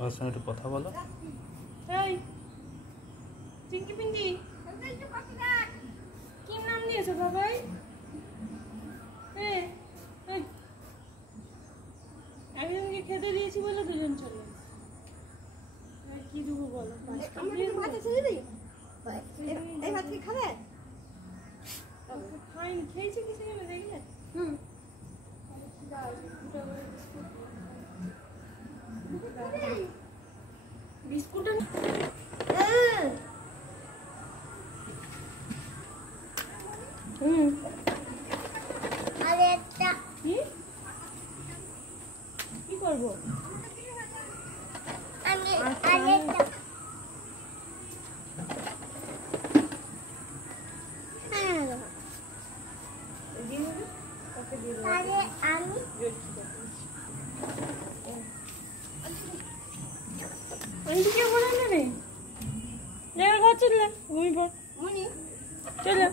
ওর সঙ্গে একটু কথা বলো। এই চিঙ্কি পিঙ্কি কি নাম দিয়েছো বাবাই? একজনকে খেতে দিয়েছি বলে দুজন চলে কি দেবো বলো? খাইনি, খেয়েছি কিছু দেখলে বিস্কুট কি করবো ঘুমিয়ে পড় চলে